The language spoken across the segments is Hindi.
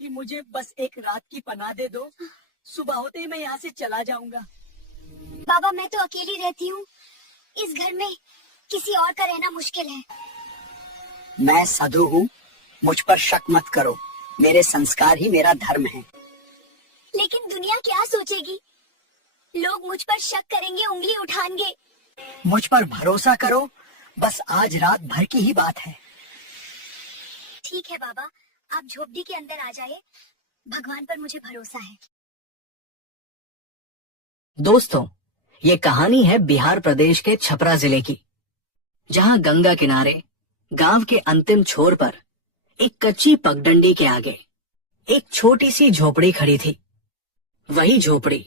कि मुझे बस एक रात की पनाह दे दो। सुबह होते ही मैं यहाँ से चला जाऊंगा। बाबा मैं तो अकेली रहती हूँ, इस घर में किसी और का रहना मुश्किल है। मैं साधु हूँ, मुझ पर शक मत करो, मेरे संस्कार ही मेरा धर्म है। लेकिन दुनिया क्या सोचेगी? लोग मुझ पर शक करेंगे, उंगली उठाएंगे। मुझ पर भरोसा करो, बस आज रात भर की ही बात है। ठीक है बाबा, आप झोपड़ी के अंदर आ जाइए, भगवान पर मुझे भरोसा है। दोस्तों, ये कहानी है बिहार प्रदेश के छपरा जिले की, जहां गंगा किनारे गांव के अंतिम छोर पर एक कच्ची पगडंडी के आगे एक छोटी सी झोपड़ी खड़ी थी। वही झोपड़ी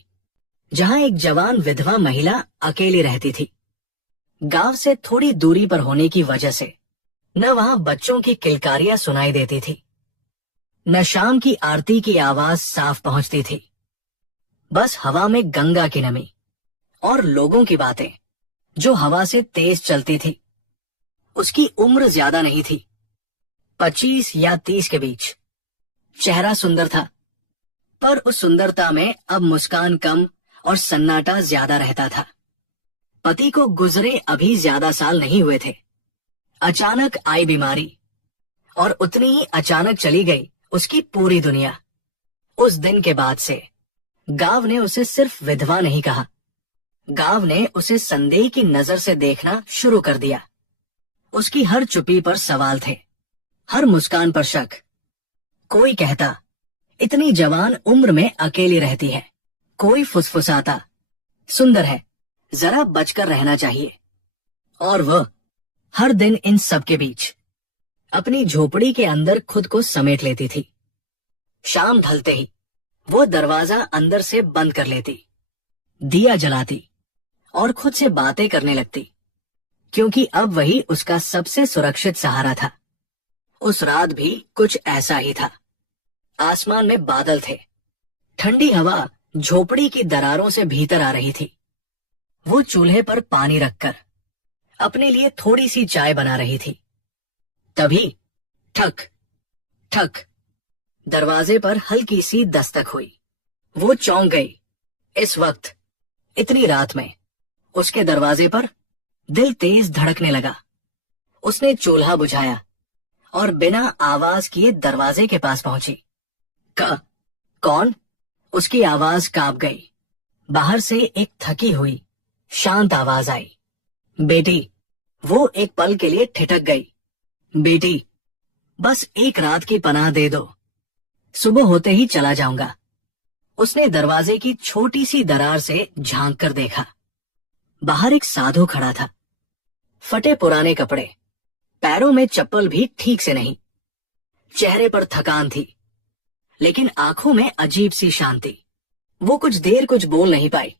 जहां एक जवान विधवा महिला अकेली रहती थी। गांव से थोड़ी दूरी पर होने की वजह से न वहां बच्चों की किलकारियां सुनाई देती थी, न शाम की आरती की आवाज साफ पहुंचती थी। बस हवा में गंगा की नमी और लोगों की बातें जो हवा से तेज चलती थी। उसकी उम्र ज्यादा नहीं थी, 25 या 30 के बीच। चेहरा सुंदर था, पर उस सुंदरता में अब मुस्कान कम और सन्नाटा ज्यादा रहता था। पति को गुजरे अभी ज्यादा साल नहीं हुए थे। अचानक आई बीमारी और उतनी ही अचानक चली गई उसकी पूरी दुनिया। उस दिन के बाद से गांव ने उसे सिर्फ विधवा नहीं कहा, गांव ने उसे संदेह की नजर से देखना शुरू कर दिया। उसकी हर चुप्पी पर सवाल थे, हर मुस्कान पर शक। कोई कहता, इतनी जवान उम्र में अकेली रहती है। कोई फुसफुसाता, सुंदर है, जरा बचकर रहना चाहिए। और वह हर दिन इन सब के बीच अपनी झोपड़ी के अंदर खुद को समेट लेती थी। शाम ढलते ही वो दरवाजा अंदर से बंद कर लेती, दिया जलाती और खुद से बातें करने लगती, क्योंकि अब वही उसका सबसे सुरक्षित सहारा था। उस रात भी कुछ ऐसा ही था। आसमान में बादल थे, ठंडी हवा झोपड़ी की दरारों से भीतर आ रही थी। वो चूल्हे पर पानी रखकर अपने लिए थोड़ी सी चाय बना रही थी। तभी ठक ठक दरवाजे पर हल्की सी दस्तक हुई। वो चौंक गई। इस वक्त, इतनी रात में उसके दरवाजे पर दिल तेज धड़कने लगा। उसने चूल्हा बुझाया और बिना आवाज किए दरवाजे के पास पहुंची। कौन? उसकी आवाज कांप गई। बाहर से एक थकी हुई शांत आवाज आई, बेटी। वो एक पल के लिए ठिठक गई। बेटी, बस एक रात की पनाह दे दो, सुबह होते ही चला जाऊंगा। उसने दरवाजे की छोटी सी दरार से झांक कर देखा। बाहर एक साधु खड़ा था, फटे पुराने कपड़े, पैरों में चप्पल भी ठीक से नहीं। चेहरे पर थकान थी, लेकिन आंखों में अजीब सी शांति। वो कुछ देर कुछ बोल नहीं पाई।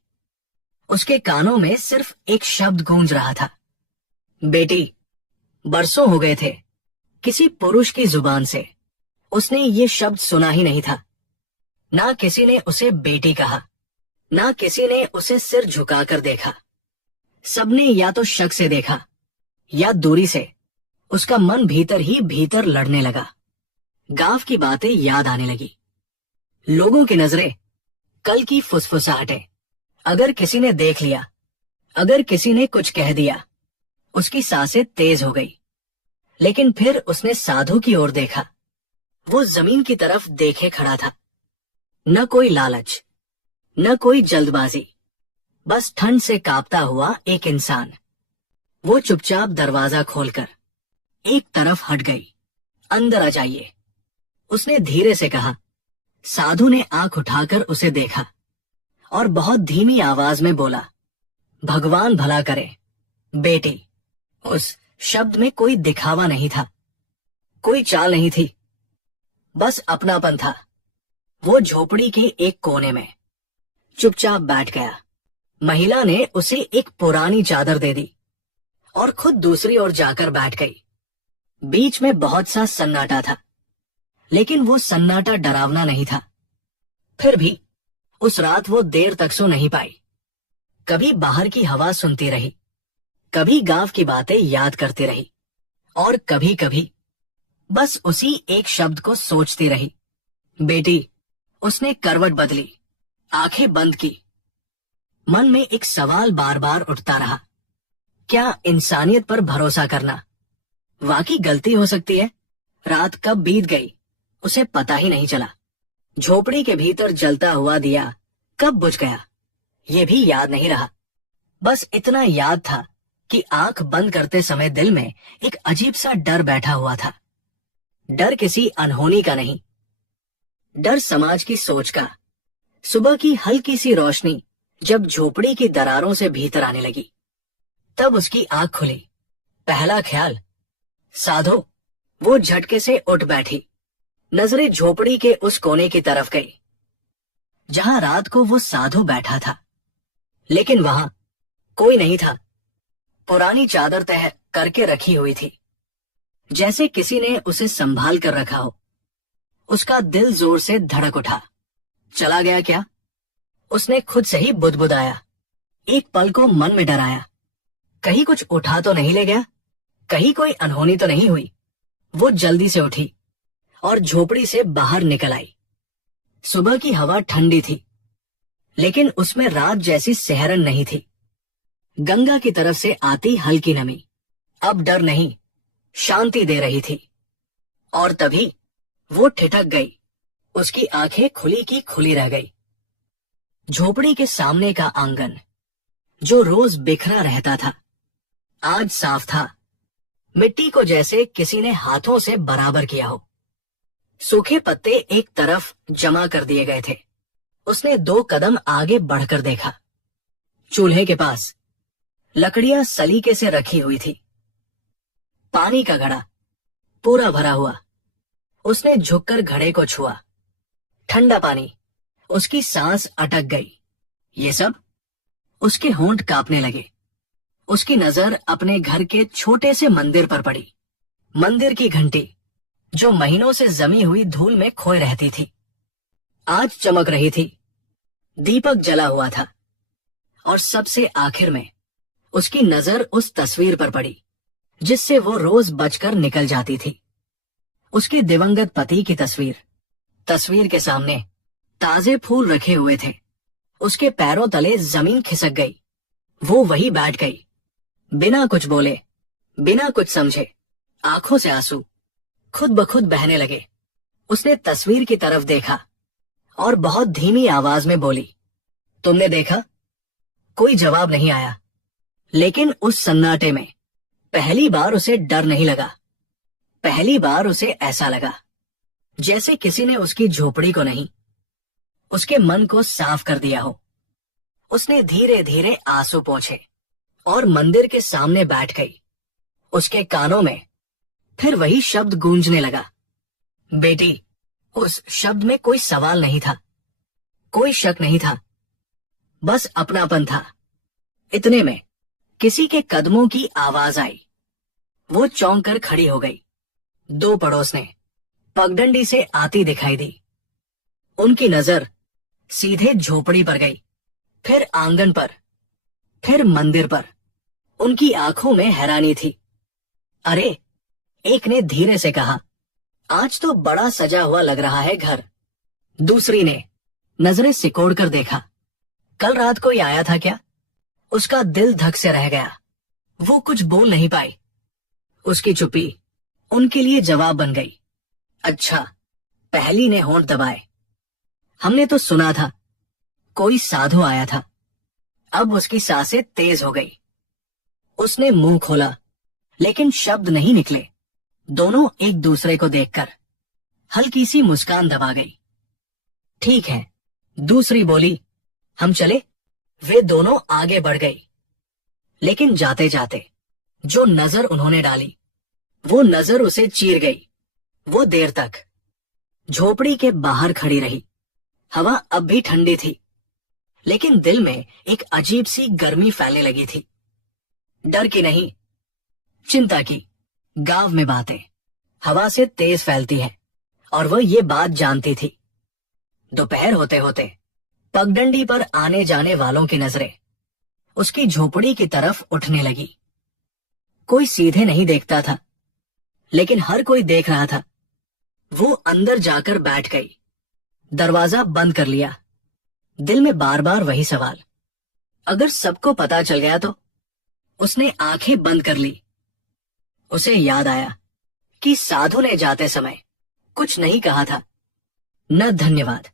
उसके कानों में सिर्फ एक शब्द गूंज रहा था, बेटी। बरसों हो गए थे किसी पुरुष की जुबान से उसने ये शब्द सुना ही नहीं था। ना किसी ने उसे बेटी कहा, ना किसी ने उसे सिर झुकाकर देखा। सबने या तो शक से देखा या दूरी से। उसका मन भीतर ही भीतर लड़ने लगा। गांव की बातें याद आने लगी, लोगों की नजरें, कल की फुसफुसाहटें। अगर किसी ने देख लिया, अगर किसी ने कुछ कह दिया। उसकी सांसें तेज हो गई। लेकिन फिर उसने साधु की ओर देखा। वो जमीन की तरफ देखे खड़ा था। न कोई लालच, न कोई जल्दबाजी, बस ठंड से कांपता हुआ एक इंसान। वो चुपचाप दरवाजा खोलकर एक तरफ हट गई। अंदर आ जाइए, उसने धीरे से कहा। साधु ने आंख उठाकर उसे देखा और बहुत धीमी आवाज में बोला, भगवान भला करे बेटी। उस शब्द में कोई दिखावा नहीं था, कोई चाल नहीं थी, बस अपनापन था। वो झोपड़ी के एक कोने में चुपचाप बैठ गया। महिला ने उसे एक पुरानी चादर दे दी और खुद दूसरी ओर जाकर बैठ गई। बीच में बहुत सा सन्नाटा था, लेकिन वो सन्नाटा डरावना नहीं था। फिर भी उस रात वो देर तक सो नहीं पाई। कभी बाहर की हवा सुनती रही, कभी गांव की बातें याद करती रही, और कभी कभी बस उसी एक शब्द को सोचती रही, बेटी, उसने करवट बदली, आंखें बंद की। मन में एक सवाल बार बार उठता रहा, क्या इंसानियत पर भरोसा करना वाकई गलती हो सकती है? रात कब बीत गई उसे पता ही नहीं चला। झोपड़ी के भीतर जलता हुआ दिया कब बुझ गया ये भी याद नहीं रहा। बस इतना याद था कि आंख बंद करते समय दिल में एक अजीब सा डर बैठा हुआ था। डर किसी अनहोनी का नहीं, डर समाज की सोच का। सुबह की हल्की सी रोशनी जब झोपड़ी की दरारों से भीतर आने लगी, तब उसकी आंख खुली। पहला ख्याल, साधो। वो झटके से उठ बैठी, नजरें झोपड़ी के उस कोने की तरफ गई जहां रात को वो साधु बैठा था, लेकिन वहां कोई नहीं था। पुरानी चादर तह करके रखी हुई थी, जैसे किसी ने उसे संभाल कर रखा हो। उसका दिल जोर से धड़क उठा। चला गया क्या? उसने खुद से ही बुदबुदाया। एक पल को मन में डर आया, कहीं कुछ उठा तो नहीं ले गया, कहीं कोई अनहोनी तो नहीं हुई। वो जल्दी से उठी और झोपड़ी से बाहर निकल आई। सुबह की हवा ठंडी थी, लेकिन उसमें रात जैसी सिहरन नहीं थी। गंगा की तरफ से आती हल्की नमी अब डर नहीं, शांति दे रही थी। और तभी वो ठिठक गई, उसकी आंखें खुली की खुली रह गई। झोपड़ी के सामने का आंगन, जो रोज बिखरा रहता था, आज साफ था, मिट्टी को जैसे किसी ने हाथों से बराबर किया हो। सूखे पत्ते एक तरफ जमा कर दिए गए थे। उसने 2 कदम आगे बढ़कर देखा। चूल्हे के पास लकड़ियां सलीके से रखी हुई थी, पानी का घड़ा पूरा भरा हुआ। उसने झुककर घड़े को छुआ, ठंडा पानी। उसकी सांस अटक गई। ये सब? उसके होंठ कांपने लगे। उसकी नजर अपने घर के छोटे से मंदिर पर पड़ी। मंदिर की घंटी, जो महीनों से जमी हुई धूल में खोए रहती थी, आज चमक रही थी। दीपक जला हुआ था। और सबसे आखिर में उसकी नजर उस तस्वीर पर पड़ी जिससे वो रोज बचकर निकल जाती थी। उसके दिवंगत पति की तस्वीर। तस्वीर के सामने ताजे फूल रखे हुए थे। उसके पैरों तले जमीन खिसक गई। वो वही बैठ गई, बिना कुछ बोले, बिना कुछ समझे। आंखों से आंसू खुद ब खुद बहने लगे। उसने तस्वीर की तरफ देखा और बहुत धीमी आवाज में बोली, तुमने देखा? कोई जवाब नहीं आया, लेकिन उस सन्नाटे में पहली बार उसे डर नहीं लगा। पहली बार उसे ऐसा लगा जैसे किसी ने उसकी झोपड़ी को नहीं, उसके मन को साफ कर दिया हो। उसने धीरे धीरे आंसू पोंछे और मंदिर के सामने बैठ गई। उसके कानों में फिर वही शब्द गूंजने लगा, बेटी। उस शब्द में कोई सवाल नहीं था, कोई शक नहीं था, बस अपनापन था। इतने में किसी के कदमों की आवाज आई। वो चौंक कर खड़ी हो गई। 2 पड़ोसने पगडंडी से आती दिखाई दी। उनकी नजर सीधे झोपड़ी पर गई, फिर आंगन पर, फिर मंदिर पर। उनकी आंखों में हैरानी थी। अरे, एक ने धीरे से कहा, आज तो बड़ा सजा हुआ लग रहा है घर। दूसरी ने नजरें सिकोड़ कर देखा, कल रात कोई आया था क्या? उसका दिल धक से रह गया। वो कुछ बोल नहीं पाई। उसकी चुप्पी उनके लिए जवाब बन गई। अच्छा, पहली ने होंठ दबाए। हमने तो सुना था कोई साधु आया था। अब उसकी सांसें तेज हो गई। उसने मुंह खोला, लेकिन शब्द नहीं निकले। दोनों एक दूसरे को देखकर हल्की सी मुस्कान दबा गई। ठीक है, दूसरी बोली, हम चले? वे दोनों आगे बढ़ गई, लेकिन जाते जाते जो नजर उन्होंने डाली, वो नजर उसे चीर गई। वो देर तक झोपड़ी के बाहर खड़ी रही। हवा अब भी ठंडी थी, लेकिन दिल में एक अजीब सी गर्मी फैलने लगी थी। डर की नहीं, चिंता की। गांव में बातें हवा से तेज फैलती है, और वह ये बात जानती थी। दोपहर होते होते पगडंडी पर आने जाने वालों की नजरें उसकी झोपड़ी की तरफ उठने लगी। कोई सीधे नहीं देखता था, लेकिन हर कोई देख रहा था। वो अंदर जाकर बैठ गई दरवाजा बंद कर लिया। दिल में बार बार वही सवाल, अगर सबको पता चल गया तो? उसने आंखें बंद कर ली। उसे याद आया कि साधु ने जाते समय कुछ नहीं कहा था, न धन्यवाद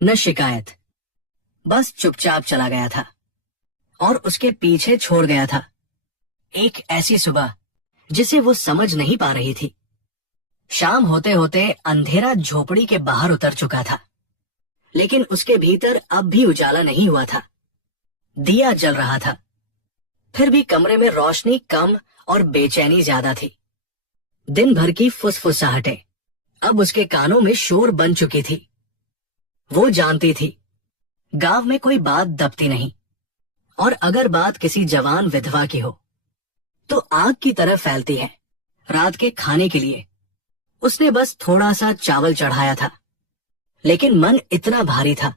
न शिकायत, बस चुपचाप चला गया था और उसके पीछे छोड़ गया था एक ऐसी सुबह जिसे वो समझ नहीं पा रही थी। शाम होते होते अंधेरा झोपड़ी के बाहर उतर चुका था, लेकिन उसके भीतर अब भी उजाला नहीं हुआ था। दिया जल रहा था, फिर भी कमरे में रोशनी कम और बेचैनी ज्यादा थी। दिन भर की फुसफुसाहटें अब उसके कानों में शोर बन चुकी थी। वो जानती थी गांव में कोई बात दबती नहीं, और अगर बात किसी जवान विधवा की हो तो आग की तरह फैलती है। रात के खाने के लिए उसने बस थोड़ा सा चावल चढ़ाया था, लेकिन मन इतना भारी था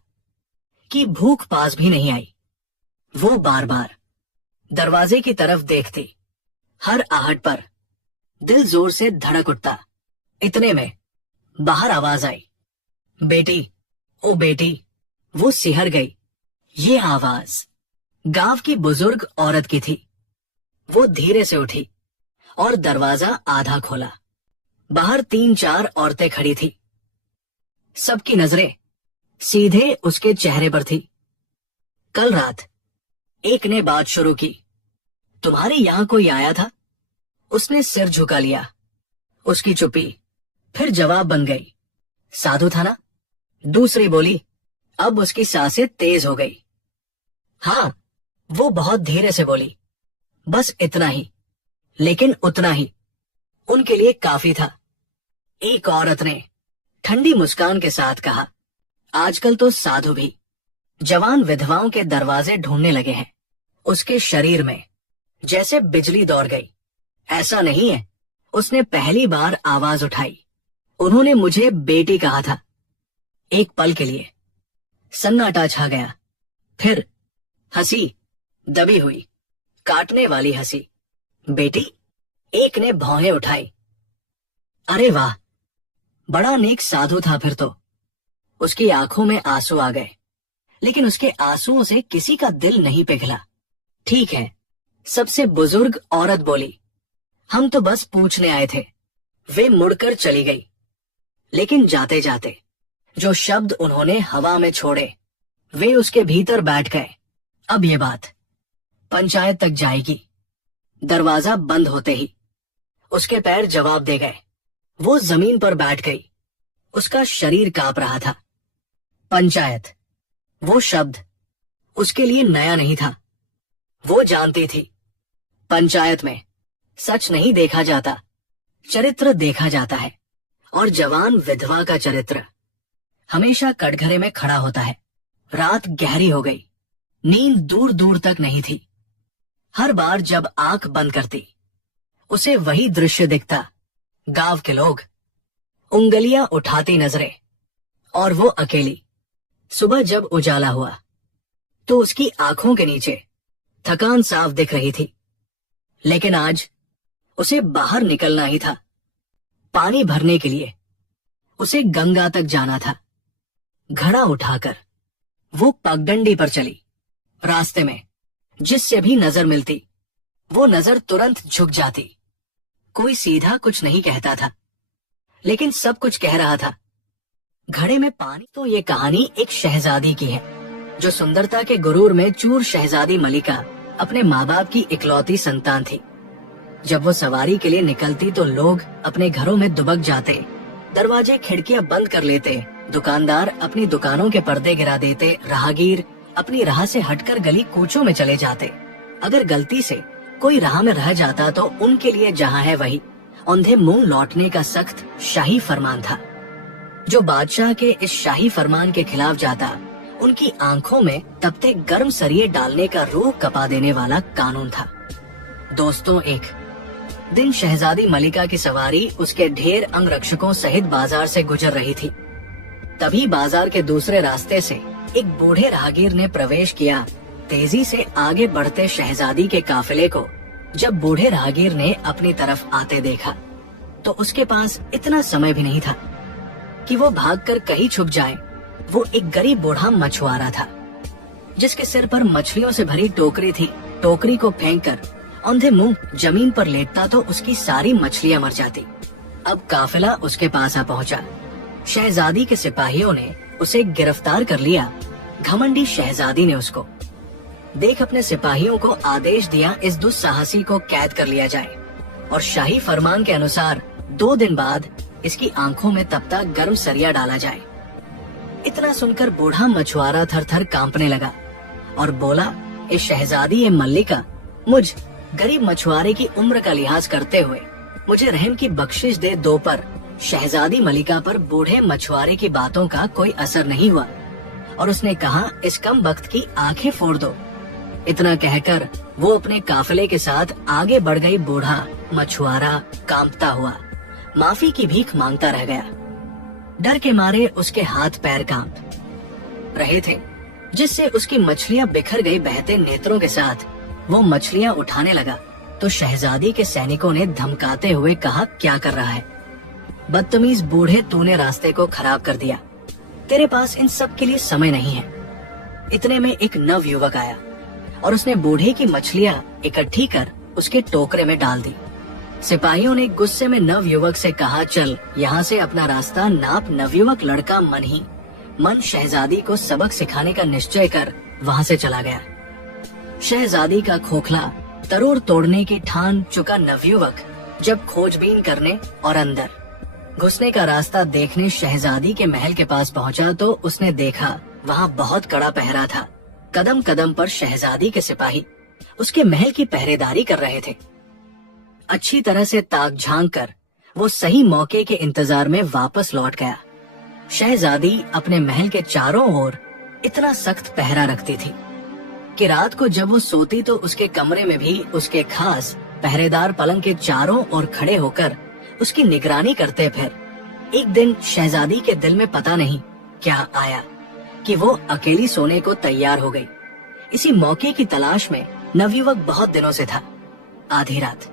कि भूख पास भी नहीं आई। वो बार बार दरवाजे की तरफ देखती, हर आहट पर दिल जोर से धड़क उठता। इतने में बाहर आवाज आई, बेटी, ओ बेटी। वो सिहर गई। ये आवाज गांव की बुजुर्ग औरत की थी। वो धीरे से उठी और दरवाजा आधा खोला। बाहर 3-4 औरतें खड़ी थी। सबकी नजरें सीधे उसके चेहरे पर थी। कल रात एक ने बात शुरू की, तुम्हारे यहां कोई आया था? उसने सिर झुका लिया। उसकी चुप्पी फिर जवाब बन गई, साधु था ना? दूसरी बोली। अब उसकी सांसें तेज हो गई। हाँ, वो बहुत धीरे से बोली, बस इतना ही, लेकिन उतना ही उनके लिए काफी था। एक औरत ने ठंडी मुस्कान के साथ कहा, आजकल तो साधु भी जवान विधवाओं के दरवाजे ढूंढने लगे हैं। उसके शरीर में जैसे बिजली दौड़ गई। ऐसा नहीं है, उसने पहली बार आवाज उठाई। उन्होंने मुझे बेटी कहा था। एक पल के लिए सन्नाटा छा गया, फिर हंसी, दबी हुई, काटने वाली हंसी। बेटी? एक ने भौहें उठाई। अरे वाह, बड़ा नेक साधु था फिर तो। उसकी आंखों में आंसू आ गए, लेकिन उसके आंसुओं से किसी का दिल नहीं पिघला। ठीक है, सबसे बुजुर्ग औरत बोली, हम तो बस पूछने आए थे। वे मुड़कर चली गई, लेकिन जाते जाते जो शब्द उन्होंने हवा में छोड़े वे उसके भीतर बैठ गए। अब ये बात पंचायत तक जाएगी। दरवाजा बंद होते ही उसके पैर जवाब दे गए। वो जमीन पर बैठ गई। उसका शरीर कांप रहा था। पंचायत, वो शब्द उसके लिए नया नहीं था। वो जानती थी, पंचायत में सच नहीं देखा जाता, चरित्र देखा जाता है, और जवान विधवा का चरित्र हमेशा कटघरे में खड़ा होता है। रात गहरी हो गई, नींद दूर दूर तक नहीं थी। हर बार जब आंख बंद करती उसे वही दृश्य दिखता, गांव के लोग, उंगलियां उठाती नजरें, और वो अकेली। सुबह जब उजाला हुआ तो उसकी आंखों के नीचे थकान साफ दिख रही थी, लेकिन आज उसे बाहर निकलना ही था। पानी भरने के लिए उसे गंगा तक जाना था। घड़ा उठाकर वो पगडंडी पर चली। रास्ते में जिससे भी नजर मिलती वो नजर तुरंत झुक जाती। कोई सीधा कुछ नहीं कहता था, लेकिन सब कुछ कह रहा था। घड़े में पानी। तो ये कहानी एक शहजादी की है, जो सुंदरता के गुरूर में चूर शहजादी मलिका अपने माँ बाप की इकलौती संतान थी। जब वो सवारी के लिए निकलती तो लोग अपने घरों में दुबक जाते, दरवाजे खिड़कियां बंद कर लेते, दुकानदार अपनी दुकानों के पर्दे गिरा देते, राहगीर अपनी राह से हटकर गली कूचों में चले जाते। अगर गलती से कोई राह में रह जाता तो उनके लिए जहाँ है वही औंधे मुंह लौटने का सख्त शाही फरमान था। जो बादशाह के इस शाही फरमान के खिलाफ जाता, उनकी आंखों में तपते गर्म सरिये डालने का रूह कपा देने वाला कानून था। दोस्तों, एक दिन शहजादी मलिका की सवारी उसके ढेर अंगरक्षकों सहित बाजार से गुजर रही थी। तभी बाजार के दूसरे रास्ते से एक बूढ़े राहगीर ने प्रवेश किया। तेजी से आगे बढ़ते शहजादी के काफिले को जब बूढ़े राहगीर ने अपनी तरफ आते देखा तो उसके पास इतना समय भी नहीं था कि वो भागकर कहीं छुप जाए वो एक गरीब बूढ़ा मछुआरा था, जिसके सिर पर मछलियों से भरी टोकरी थी। टोकरी को फेंककर औंधे मुंह जमीन पर लेटता तो उसकी सारी मछलियां मर जाती। अब काफिला उसके पास आ पहुंचा। शहजादी के सिपाहियों ने उसे गिरफ्तार कर लिया। घमंडी शहजादी ने उसको देख अपने सिपाहियों को आदेश दिया इस दुस्साहसी को कैद कर लिया जाए और शाही फरमान के अनुसार 2 दिन बाद इसकी आंखों में तपता गर्म सरिया डाला जाए। इतना सुनकर बूढ़ा मछुआरा थर-थर कांपने लगा और बोला, ए शहजादी, ए मल्लिका, मुझ गरीब मछुआरे की उम्र का लिहाज करते हुए मुझे रहम की बख्शिश दे दो। पर शहजादी मलिका पर बूढ़े मछुआरे की बातों का कोई असर नहीं हुआ और उसने कहा, इस कम वक्त की आंखें फोड़ दो। इतना कहकर वो अपने काफिले के साथ आगे बढ़ गई। बूढ़ा मछुआरा कांपता हुआ माफी की भीख मांगता रह गया। डर के मारे उसके हाथ पैर कांप रहे थे, जिससे उसकी मछलियां बिखर गई। बहते नेत्रों के साथ वो मछलियां उठाने लगा तो शहजादी के सैनिकों ने धमकाते हुए कहा, क्या कर रहा है? बदतमीज बूढ़े, तूने रास्ते को खराब कर दिया। तेरे पास इन सब के लिए समय नहीं है। इतने में एक नव युवक आया और उसने बूढ़े की मछलियां इकट्ठी कर उसके टोकरे में डाल दी। सिपाहियों ने गुस्से में नवयुवक से कहा, चल यहाँ से अपना रास्ता नाप। नवयुवक लड़का मन ही मन शहजादी को सबक सिखाने का निश्चय कर वहाँ से चला गया। शहजादी का खोखला तरोड़ तोड़ने की ठान चुका नवयुवक जब खोजबीन करने और अंदर घुसने का रास्ता देखने शहजादी के महल के पास पहुंचा तो उसने देखा वहाँ बहुत कड़ा पहरा था। कदम कदम पर शहजादी के सिपाही उसके महल की पहरेदारी कर रहे थे। अच्छी तरह से ताक झांक कर वो सही मौके के इंतजार में वापस लौट गया। शहजादी अपने महल के चारों ओर इतना सख्त पहरा रखती थी कि रात को जब वो सोती तो उसके कमरे में भी उसके खास पहरेदार पलंग के चारों ओर खड़े होकर उसकी निगरानी करते। फिर एक दिन शहजादी के दिल में पता नहीं क्या आया कि वो अकेली सोने को तैयार हो गई। इसी मौके की तलाश में नवयुवक बहुत दिनों से था। आधी रात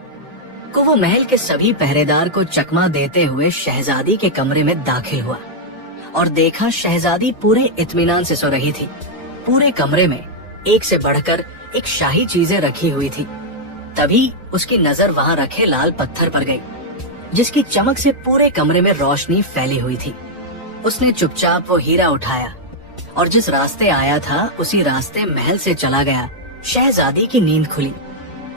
को वो महल के सभी पहरेदार को चकमा देते हुए शहजादी के कमरे में दाखिल हुआ और देखा शहजादी पूरे इत्मीनान से सो रही थी। पूरे कमरे में एक से बढ़कर एक शाही चीजें रखी हुई थी। तभी उसकी नजर वहाँ रखे लाल पत्थर पर गई, जिसकी चमक से पूरे कमरे में रोशनी फैली हुई थी। उसने चुपचाप वो हीरा उठाया और जिस रास्ते आया था उसी रास्ते महल से चला गया। शहजादी की नींद खुली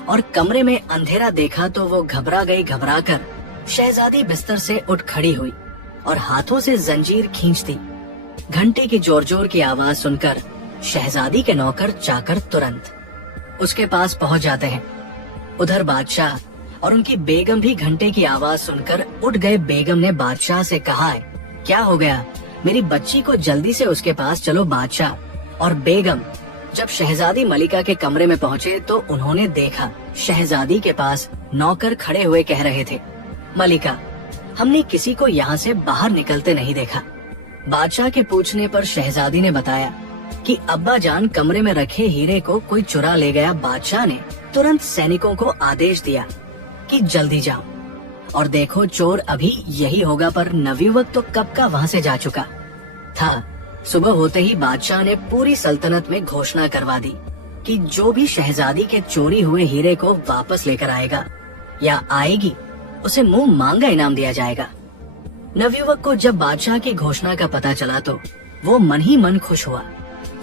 और कमरे में अंधेरा देखा तो वो घबरा गई। घबराकर शहजादी बिस्तर से उठ खड़ी हुई और हाथों से जंजीर खींचती। घंटे की जोर जोर की आवाज सुनकर शहजादी के नौकर चाकर तुरंत उसके पास पहुंच जाते हैं। उधर बादशाह और उनकी बेगम भी घंटे की आवाज सुनकर उठ गए। बेगम ने बादशाह से कहा, है क्या हो गया? मेरी बच्ची को जल्दी से उसके पास चलो। बादशाह और बेगम जब शहजादी मलिका के कमरे में पहुँचे तो उन्होंने देखा शहजादी के पास नौकर खड़े हुए कह रहे थे, मलिका, हमने किसी को यहाँ से बाहर निकलते नहीं देखा। बादशाह के पूछने पर शहजादी ने बताया कि अब्बा जान कमरे में रखे हीरे को कोई चुरा ले गया। बादशाह ने तुरंत सैनिकों को आदेश दिया कि जल्दी जाओ और देखो चोर अभी यही होगा। पर नवयुवक तो कब का वहाँ से जा चुका था। सुबह होते ही बादशाह ने पूरी सल्तनत में घोषणा करवा दी कि जो भी शहजादी के चोरी हुए हीरे को वापस लेकर आएगा या आएगी उसे मुंह मांगा इनाम दिया जाएगा। नवयुवक को जब बादशाह की घोषणा का पता चला तो वो मन ही मन खुश हुआ।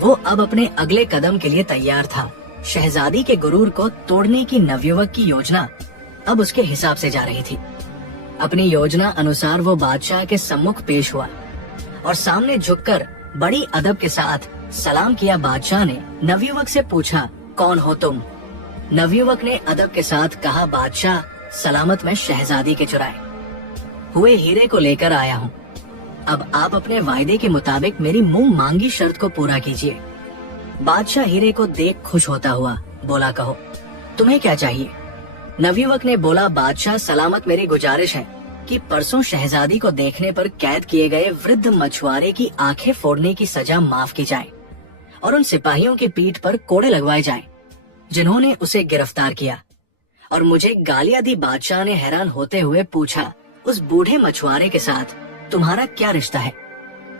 वो अब अपने अगले कदम के लिए तैयार था। शहजादी के गुरूर को तोड़ने की नवयुवक की योजना अब उसके हिसाब से जा रही थी। अपनी योजना अनुसार वो बादशाह के सम्मुख पेश हुआ और सामने झुककर बड़ी अदब के साथ सलाम किया। बादशाह ने नवयुवक से पूछा, कौन हो तुम? नवयुवक ने अदब के साथ कहा, बादशाह सलामत, मैं शहजादी के चुराए हुए हीरे को लेकर आया हूँ। अब आप अपने वायदे के मुताबिक मेरी मुंह मांगी शर्त को पूरा कीजिए। बादशाह हीरे को देख खुश होता हुआ बोला, कहो तुम्हें क्या चाहिए? नवयुवक ने बोला, बादशाह सलामत, मेरी गुजारिश है कि परसों शहजादी को देखने पर कैद किए गए वृद्ध मछुआरे की आंखें फोड़ने की सजा माफ की जाए और उन सिपाहियों की पीठ पर कोड़े लगवाए जाएं जिन्होंने उसे गिरफ्तार किया और मुझे गालियां दी। बादशाह ने हैरान होते हुए पूछा, उस बूढ़े मछुआरे के साथ तुम्हारा क्या रिश्ता है?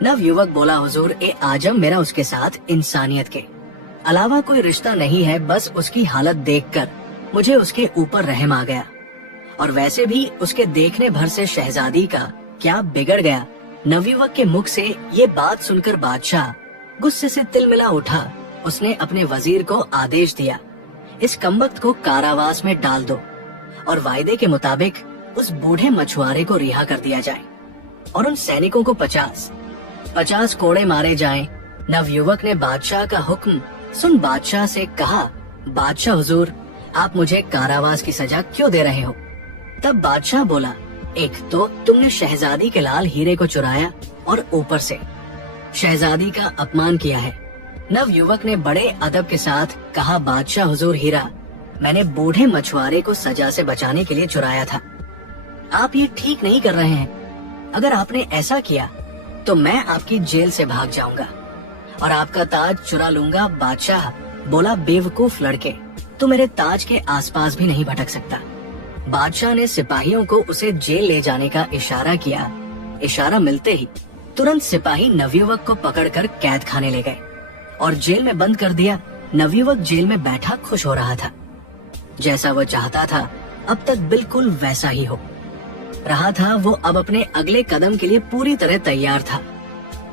नव युवक बोला, हुजूर ए आजम मेरा उसके साथ इंसानियत के अलावा कोई रिश्ता नहीं है, बस उसकी हालत देखकर मुझे उसके ऊपर रहम आ गया, और वैसे भी उसके देखने भर से शहजादी का क्या बिगड़ गया। नवयुवक के मुख से ये बात सुनकर बादशाह गुस्से से तिलमिला उठा। उसने अपने वजीर को आदेश दिया, इस कमबख्त को कारावास में डाल दो और वायदे के मुताबिक उस बूढ़े मछुआरे को रिहा कर दिया जाए और उन सैनिकों को 50 कोड़े मारे जाएं। नवयुवक ने बादशाह का हुक्म सुन बादशाह से कहा, बादशाह हुजूर, आप मुझे कारावास की सजा क्यों दे रहे हो? तब बादशाह बोला, एक तो तुमने शहजादी के लाल हीरे को चुराया और ऊपर से शहजादी का अपमान किया है। नवयुवक ने बड़े अदब के साथ कहा, बादशाह हुजूर, हीरा मैंने बूढ़े मछुआरे को सजा से बचाने के लिए चुराया था। आप ये ठीक नहीं कर रहे हैं। अगर आपने ऐसा किया तो मैं आपकी जेल से भाग जाऊंगा और आपका ताज चुरा लूंगा। बादशाह बोला, बेवकूफ लड़के, तू मेरे ताज के आसपास भी नहीं भटक सकता। बादशाह ने सिपाहियों को उसे जेल ले जाने का इशारा किया। इशारा मिलते ही तुरंत सिपाही नवयुवक को पकड़कर कैद खाने ले गए और जेल में बंद कर दिया। नवयुवक जेल में बैठा खुश हो रहा था। जैसा वो चाहता था अब तक बिल्कुल वैसा ही हो रहा था। वो अब अपने अगले कदम के लिए पूरी तरह तैयार था।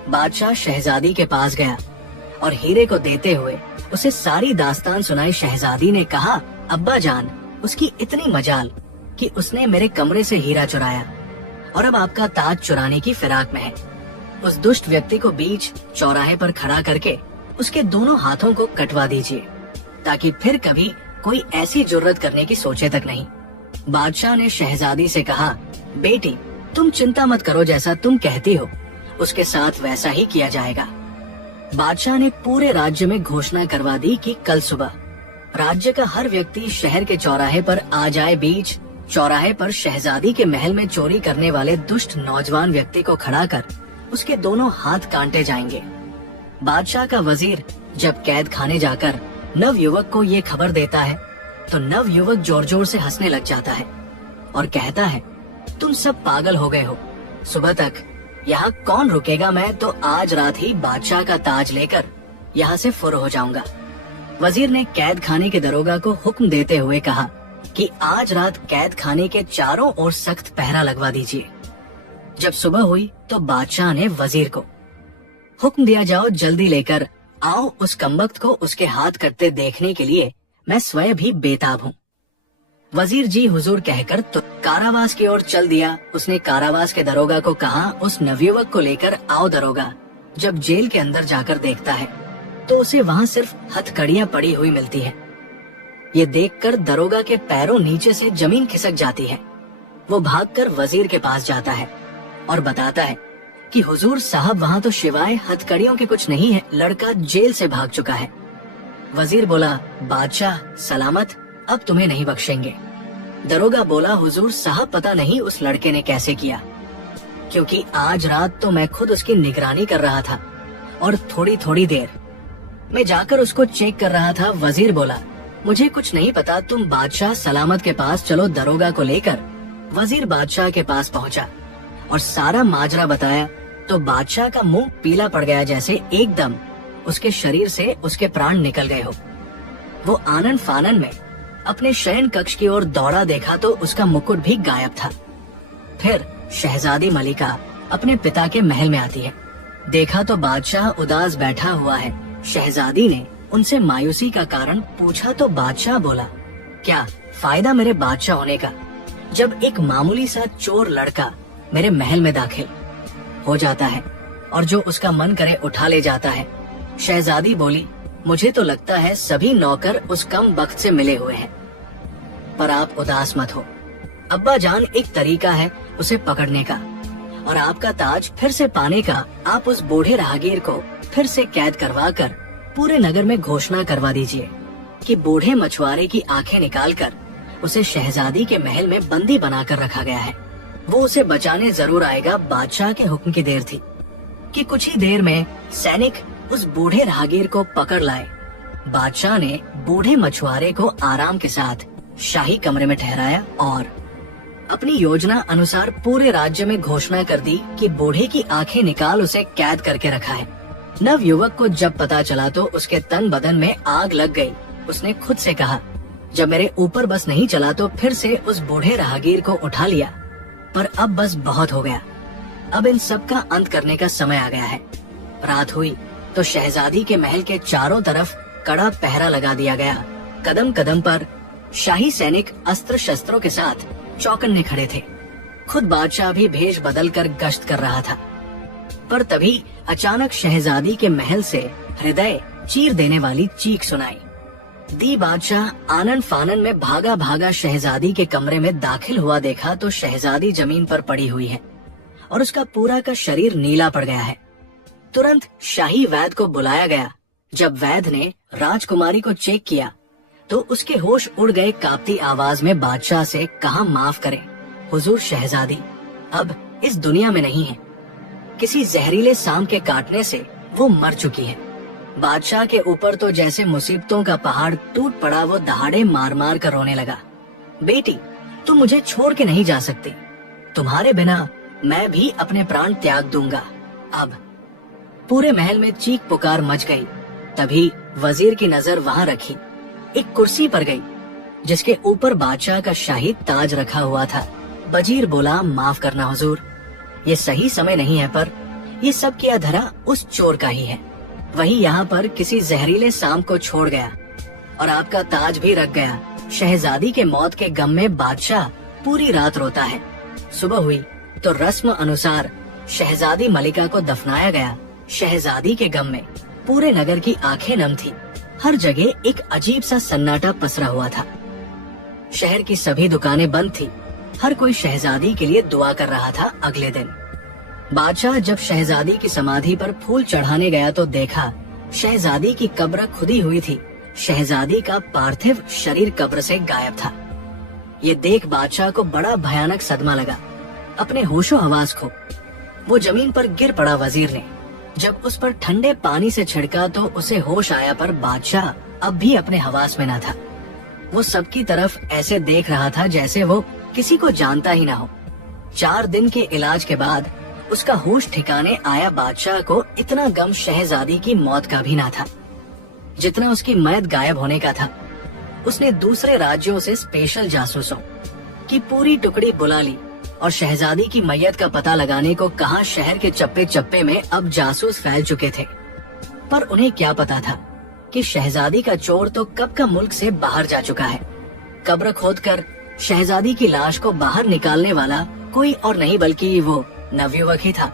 बादशाह शहजादी के पास गया और हीरे को देते हुए उसे सारी दास्तान सुनाई। शहजादी ने कहा, अब्बा जान, उसकी इतनी मजाल कि उसने मेरे कमरे से हीरा चुराया और अब आपका ताज चुराने की फिराक में है। उस दुष्ट व्यक्ति को बीच चौराहे पर खड़ा करके उसके दोनों हाथों को कटवा दीजिए ताकि फिर कभी कोई ऐसी जुर्रत करने की सोचे तक नहीं। बादशाह ने शहजादी से कहा, बेटी तुम चिंता मत करो, जैसा तुम कहती हो उसके साथ वैसा ही किया जाएगा। बादशाह ने पूरे राज्य में घोषणा करवा दी कि कल सुबह राज्य का हर व्यक्ति शहर के चौराहे पर आ जाए। बीच चौराहे पर शहजादी के महल में चोरी करने वाले दुष्ट नौजवान व्यक्ति को खड़ा कर उसके दोनों हाथ काटे जाएंगे। बादशाह का वजीर जब कैद खाने जाकर नवयुवक को ये खबर देता है तो नवयुवक जोर जोर से हंसने लग जाता है और कहता है, तुम सब पागल हो गए हो। सुबह तक यहाँ कौन रुकेगा? मैं तो आज रात ही बादशाह का ताज लेकर यहाँ से फुर हो जाऊंगा। वजीर ने कैद खाने के दरोगा को हुक्म देते हुए कहा कि आज रात कैद खाने के चारों ओर सख्त पहरा लगवा दीजिए। जब सुबह हुई तो बादशाह ने वजीर को हुक्म दिया, जाओ जल्दी लेकर आओ उस कमबख्त को, उसके हाथ कटते देखने के लिए मैं स्वयं भी बेताब हूँ। वजीर जी हुजूर कहकर तो कारावास की ओर चल दिया। उसने कारावास के दरोगा को कहा, उस नवयुवक को लेकर आओ। दरोगा जब जेल के अंदर जाकर देखता है तो उसे वहाँ सिर्फ हथकड़ियाँ पड़ी हुई मिलती है। ये देखकर दरोगा के पैरों नीचे से जमीन खिसक जाती है। वो भागकर वजीर के पास जाता है और बताता है कि हुजूर साहब, वहाँ तो सिवाय हथकड़ियों के कुछ नहीं है, लड़का जेल से भाग चुका है। वजीर बोला, बादशाह सलामत, अब तुम्हें नहीं बख्शेंगे। दरोगा बोला, हुजूर साहब, पता नहीं उस लड़के ने कैसे किया, क्योंकि आज रात तो मैं खुद उसकी निगरानी कर रहा था और थोड़ी थोड़ी देर मैं जाकर उसको चेक कर रहा था। वजीर बोला, मुझे कुछ नहीं पता, तुम बादशाह सलामत के पास चलो। दरोगा को लेकर वजीर बादशाह के पास पहुंचा और सारा माजरा बताया तो बादशाह का मुंह पीला पड़ गया, जैसे एकदम उसके शरीर से उसके प्राण निकल गए हो। वो आनन फानन में अपने शयन कक्ष की ओर दौड़ा, देखा तो उसका मुकुट भी गायब था। फिर शहजादी मलिका अपने पिता के महल में आती है। देखा तो बादशाह उदास बैठा हुआ है। शहजादी ने उनसे मायूसी का कारण पूछा तो बादशाह बोला, क्या फायदा मेरे बादशाह होने का जब एक मामूली सा चोर लड़का मेरे महल में दाखिल हो जाता है और जो उसका मन करे उठा ले जाता है। शहजादी बोली, मुझे तो लगता है सभी नौकर उस कम बख्त से मिले हुए हैं, पर आप उदास मत हो। अब्बा जान, एक तरीका है उसे पकड़ने का और आपका ताज फिर से पाने का। आप उस बूढ़े राहगीर को फिर से कैद करवा कर पूरे नगर में घोषणा करवा दीजिए कि बूढ़े मछुआरे की आंखें निकालकर उसे शहजादी के महल में बंदी बनाकर रखा गया है। वो उसे बचाने जरूर आएगा। बादशाह के हुक्म की देर थी कि कुछ ही देर में सैनिक उस बूढ़े राहगीर को पकड़ लाए। बादशाह ने बूढ़े मछुआरे को आराम के साथ शाही कमरे में ठहराया और अपनी योजना अनुसार पूरे राज्य में घोषणा कर दी कि बूढ़े की आंखें निकाल उसे कैद करके रखा है। नव युवक को जब पता चला तो उसके तन बदन में आग लग गई। उसने खुद से कहा, जब मेरे ऊपर बस नहीं चला तो फिर से उस बूढ़े राहगीर को उठा लिया, पर अब बस बहुत हो गया। अब इन सब का अंत करने का समय आ गया है। रात हुई तो शहजादी के महल के चारों तरफ कड़ा पहरा लगा दिया गया। कदम कदम पर शाही सैनिक अस्त्र शस्त्रों के साथ चौकन्ने खड़े थे। खुद बादशाह भी भेष बदल कर गश्त कर रहा था। पर तभी अचानक शहजादी के महल से हृदय चीर देने वाली चीख सुनाई। दी बादशाह आनन फानन में भागा भागा शहजादी के कमरे में दाखिल हुआ देखा तो शहजादी जमीन पर पड़ी हुई है और उसका पूरा का शरीर नीला पड़ गया है। तुरंत शाही वैद्य को बुलाया गया। जब वैद्य ने राजकुमारी को चेक किया तो उसके होश उड़ गए। कांपती आवाज में बादशाह से कहा, माफ करें हुजूर, शहजादी अब इस दुनिया में नहीं है। किसी जहरीले सांप के काटने से वो मर चुकी है। बादशाह के ऊपर तो जैसे मुसीबतों का पहाड़ टूट पड़ा। वो दहाड़े मार मार कर रोने लगा। बेटी, तुम मुझे छोड़ के नहीं जा सकती। तुम्हारे बिना मैं भी अपने प्राण त्याग दूंगा। अब पूरे महल में चीख पुकार मच गई। तभी वजीर की नजर वहाँ रखी, एक कुर्सी पर गई जिसके ऊपर बादशाह का शाही ताज रखा हुआ था। वजीर बोला, माफ करना हुजूर, ये सही समय नहीं है, पर ये सब किया धरा उस चोर का ही है। वही यहाँ पर किसी जहरीले सांप को छोड़ गया और आपका ताज भी रख गया। शहजादी के मौत के गम में बादशाह पूरी रात रोता है। सुबह हुई तो रस्म अनुसार शहजादी मलिका को दफनाया गया। शहजादी के गम में पूरे नगर की आंखें नम थी। हर जगह एक अजीब सा सन्नाटा पसरा हुआ था। शहर की सभी दुकानें बंद थी। हर कोई शहजादी के लिए दुआ कर रहा था। अगले दिन बादशाह जब शहजादी की समाधि पर फूल चढ़ाने गया तो देखा शहजादी की कब्र खुदी हुई थी। शहजादी का पार्थिव शरीर कब्र से गायब था। ये देख बादशाह को बड़ा भयानक सदमा लगा। अपने होशो हवास खो वो जमीन पर गिर पड़ा। वजीर ने जब उस पर ठंडे पानी से छिड़का तो उसे होश आया, पर बादशाह अब भी अपने हवास में न था। वो सबकी तरफ ऐसे देख रहा था जैसे वो किसी को जानता ही ना हो। 4 दिन के इलाज के बाद उसका होश ठिकाने आया। बादशाह को इतना गम शहजादी की मौत का भी ना था जितना उसकी मैयत गायब होने का था। उसने दूसरे राज्यों से स्पेशल जासूसों की पूरी टुकड़ी बुला ली और शहजादी की मैयत का पता लगाने को कहा। शहर के चप्पे चप्पे में अब जासूस फैल चुके थे, पर उन्हें क्या पता था कि शहजादी का चोर तो कब का मुल्क से बाहर जा चुका है। कब्र खोदकर शहजादी की लाश को बाहर निकालने वाला कोई और नहीं बल्कि वो नवयुवक ही था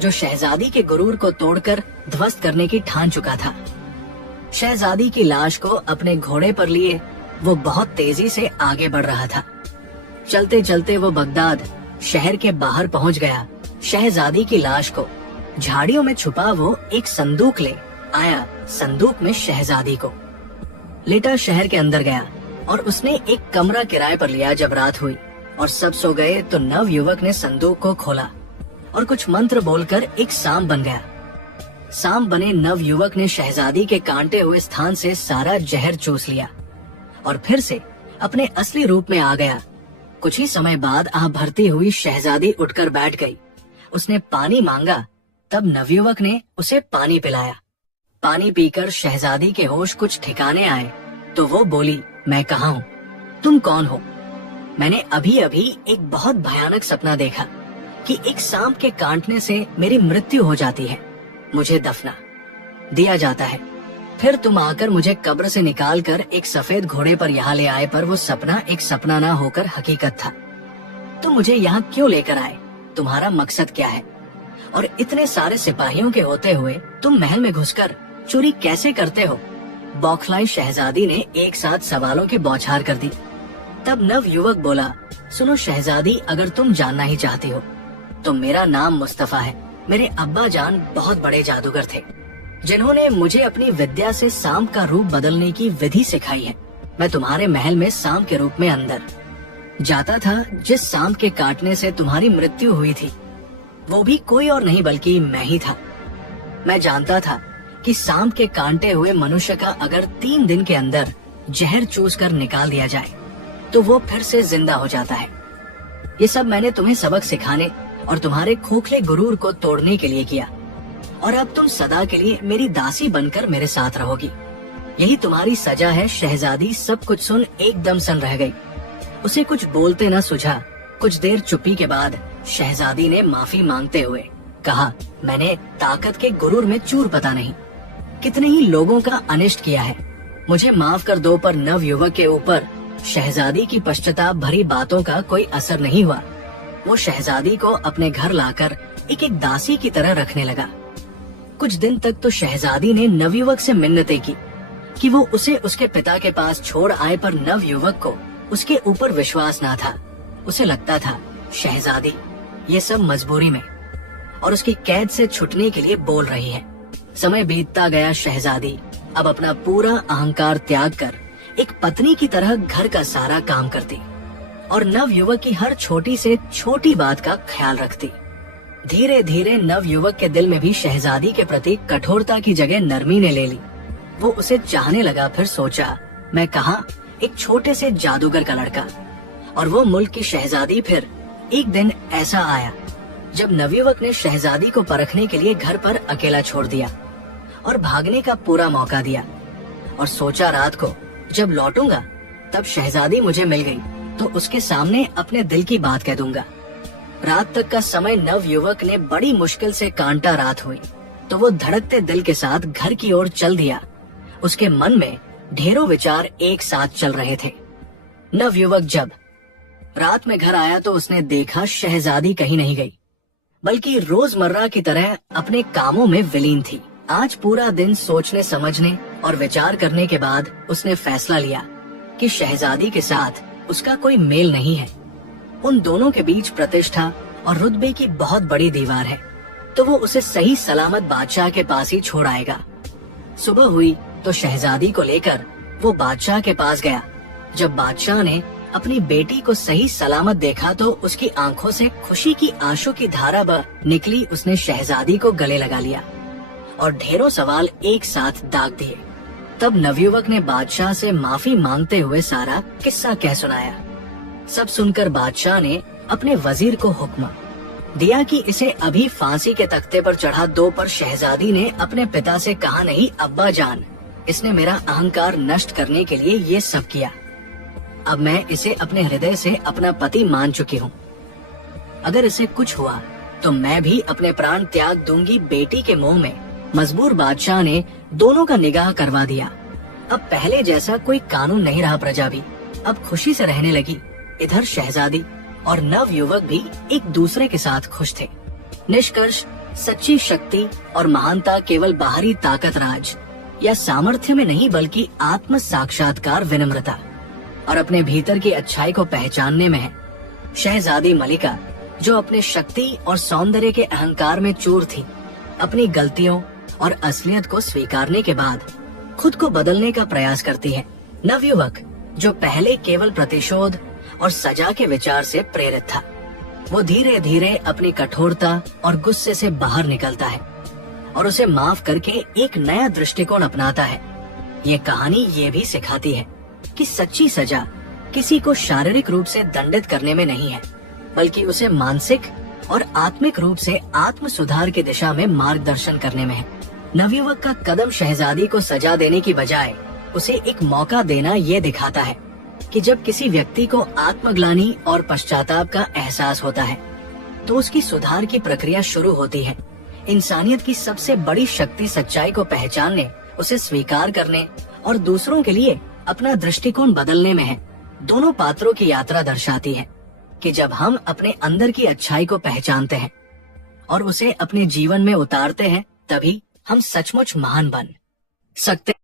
जो शहजादी के गुरूर को तोड़कर ध्वस्त करने की ठान चुका था। शहजादी की लाश को अपने घोड़े पर लिए वो बहुत तेजी से आगे बढ़ रहा था। चलते चलते वो बगदाद शहर के बाहर पहुंच गया। शहजादी की लाश को झाड़ियों में छुपा वो एक संदूक ले आया। संदूक में शहजादी को लेटा शहर के अंदर गया और उसने एक कमरा किराए पर लिया। जब रात हुई और सब सो गए तो नव युवक ने संदूक को खोला और कुछ मंत्र बोलकर एक सांप बन गया। सांप बने नव युवक ने शहजादी के कांटे हुए स्थान से सारा जहर चूस लिया और फिर से अपने असली रूप में आ गया। कुछ ही समय बाद आह भरती हुई शहजादी उठकर बैठ गई। उसने पानी मांगा, तब नवयुवक ने उसे पानी पिलाया। पानी पीकर शहजादी के होश कुछ ठिकाने आए तो वो बोली, मैं कहाँ हूँ? तुम कौन हो? मैंने अभी अभी एक बहुत भयानक सपना देखा कि एक सांप के काटने से मेरी मृत्यु हो जाती है, मुझे दफना दिया जाता है, फिर तुम आकर मुझे कब्र से निकालकर एक सफेद घोड़े पर यहाँ ले आए, पर वो सपना एक सपना ना होकर हकीकत था। तुम मुझे यहाँ क्यों लेकर आए? तुम्हारा मकसद क्या है? और इतने सारे सिपाहियों के होते हुए तुम महल में घुसकर चोरी कैसे करते हो? बौखलाई शहजादी ने एक साथ सवालों की बौछार कर दी। तब नव युवक बोला, सुनो शहजादी, अगर तुम जानना ही चाहती हो तो मेरा नाम मुस्तफा है। मेरे अब्बा जान बहुत बड़े जादूगर थे जिन्होंने मुझे अपनी विद्या से सांप का रूप बदलने की विधि सिखाई है। मैं तुम्हारे महल में सांप के रूप में अंदर जाता था। जिस सांप के काटने से तुम्हारी मृत्यु हुई थी वो भी कोई और नहीं बल्कि मैं ही था। मैं जानता था कि सांप के कांटे हुए मनुष्य का अगर 3 दिन के अंदर जहर चूस कर निकाल दिया जाए तो वो फिर से जिंदा हो जाता है। ये सब मैंने तुम्हें सबक सिखाने और तुम्हारे खोखले गुरूर को तोड़ने के लिए किया, और अब तुम सदा के लिए मेरी दासी बनकर मेरे साथ रहोगी। यही तुम्हारी सजा है। शहजादी सब कुछ सुन एकदम सन रह गई। उसे कुछ बोलते न सुझा। कुछ देर चुप्पी के बाद शहजादी ने माफी मांगते हुए कहा, मैंने ताकत के गुरूर में चूर पता नहीं, कितने ही लोगों का अनिष्ट किया है, मुझे माफ कर दो। पर नव युवक के ऊपर शहजादी की पश्चाताप भरी बातों का कोई असर नहीं हुआ। वो शहजादी को अपने घर लाकर एक एक दासी की तरह रखने लगा। कुछ दिन तक तो शहजादी ने नवयुवक से मिन्नतें की कि वो उसे उसके पिता के पास छोड़ आए, पर नवयुवक को उसके ऊपर विश्वास ना था। उसे लगता था शहजादी ये सब मजबूरी में और उसकी कैद से छुटने के लिए बोल रही है। समय बीतता गया। शहजादी अब अपना पूरा अहंकार त्याग कर एक पत्नी की तरह घर का सारा काम करती और नवयुवक की हर छोटी से छोटी बात का ख्याल रखती। धीरे धीरे नवयुवक के दिल में भी शहजादी के प्रति कठोरता की जगह नरमी ने ले ली। वो उसे चाहने लगा। फिर सोचा, मैं कहा एक छोटे से जादूगर का लड़का, और वो मुल्क की शहजादी। फिर एक दिन ऐसा आया जब नवयुवक ने शहजादी को परखने के लिए घर पर अकेला छोड़ दिया और भागने का पूरा मौका दिया, और सोचा रात को जब लौटूंगा तब शहजादी मुझे मिल गई तो उसके सामने अपने दिल की बात कह दूंगा। रात तक का समय नवयुवक ने बड़ी मुश्किल से कांटा। रात हुई तो वो धड़कते दिल के साथ घर की ओर चल दिया। उसके मन में ढेरों विचार एक साथ चल रहे थे। नवयुवक जब रात में घर आया तो उसने देखा शहजादी कहीं नहीं गई, बल्कि रोजमर्रा की तरह अपने कामों में विलीन थी। आज पूरा दिन सोचने समझने और विचार करने के बाद उसने फैसला लिया कि शहजादी के साथ उसका कोई मेल नहीं है। उन दोनों के बीच प्रतिष्ठा और रुतबे की बहुत बड़ी दीवार है, तो वो उसे सही सलामत बादशाह के पास ही छोड़ आएगा। सुबह हुई तो शहजादी को लेकर वो बादशाह के पास गया। जब बादशाह ने अपनी बेटी को सही सलामत देखा तो उसकी आंखों से खुशी की आंसू की धारा बह निकली। उसने शहजादी को गले लगा लिया और ढेरों सवाल एक साथ दाग दिए। तब नवयुवक ने बादशाह से माफी मांगते हुए सारा किस्सा कह सुनाया। सब सुनकर बादशाह ने अपने वजीर को हुक्म दिया कि इसे अभी फांसी के तख्ते पर चढ़ा दो। पर शहजादी ने अपने पिता से कहा, नहीं अब्बा जान, इसने मेरा अहंकार नष्ट करने के लिए ये सब किया। अब मैं इसे अपने हृदय से अपना पति मान चुकी हूँ। अगर इसे कुछ हुआ तो मैं भी अपने प्राण त्याग दूंगी। बेटी के मुंह में मजबूर बादशाह ने दोनों का निगाह करवा दिया। अब पहले जैसा कोई कानून नहीं रहा। प्रजा भी अब खुशी से रहने लगी। इधर शहजादी और नवयुवक भी एक दूसरे के साथ खुश थे। निष्कर्ष, सच्ची शक्ति और महानता केवल बाहरी ताकत, राज या सामर्थ्य में नहीं, बल्कि आत्म साक्षात्कार, विनम्रता और अपने भीतर की अच्छाई को पहचानने में है। शहजादी मलिका, जो अपने शक्ति और सौंदर्य के अहंकार में चूर थी, अपनी गलतियों और असलियत को स्वीकारने के बाद खुद को बदलने का प्रयास करती है। नवयुवक, जो पहले केवल प्रतिशोध और सजा के विचार से प्रेरित था, वो धीरे धीरे अपनी कठोरता और गुस्से से बाहर निकलता है और उसे माफ करके एक नया दृष्टिकोण अपनाता है। ये कहानी ये भी सिखाती है कि सच्ची सजा किसी को शारीरिक रूप से दंडित करने में नहीं है, बल्कि उसे मानसिक और आत्मिक रूप से आत्म सुधार की दिशा में मार्गदर्शन करने में है। नवयुवक का कदम शहजादी को सजा देने की बजाय उसे एक मौका देना ये दिखाता है कि जब किसी व्यक्ति को आत्मग्लानि और पश्चाताप का एहसास होता है तो उसकी सुधार की प्रक्रिया शुरू होती है। इंसानियत की सबसे बड़ी शक्ति सच्चाई को पहचानने, उसे स्वीकार करने और दूसरों के लिए अपना दृष्टिकोण बदलने में है। दोनों पात्रों की यात्रा दर्शाती है कि जब हम अपने अंदर की अच्छाई को पहचानते हैं और उसे अपने जीवन में उतारते हैं, तभी हम सचमुच महान बन सकते हैं।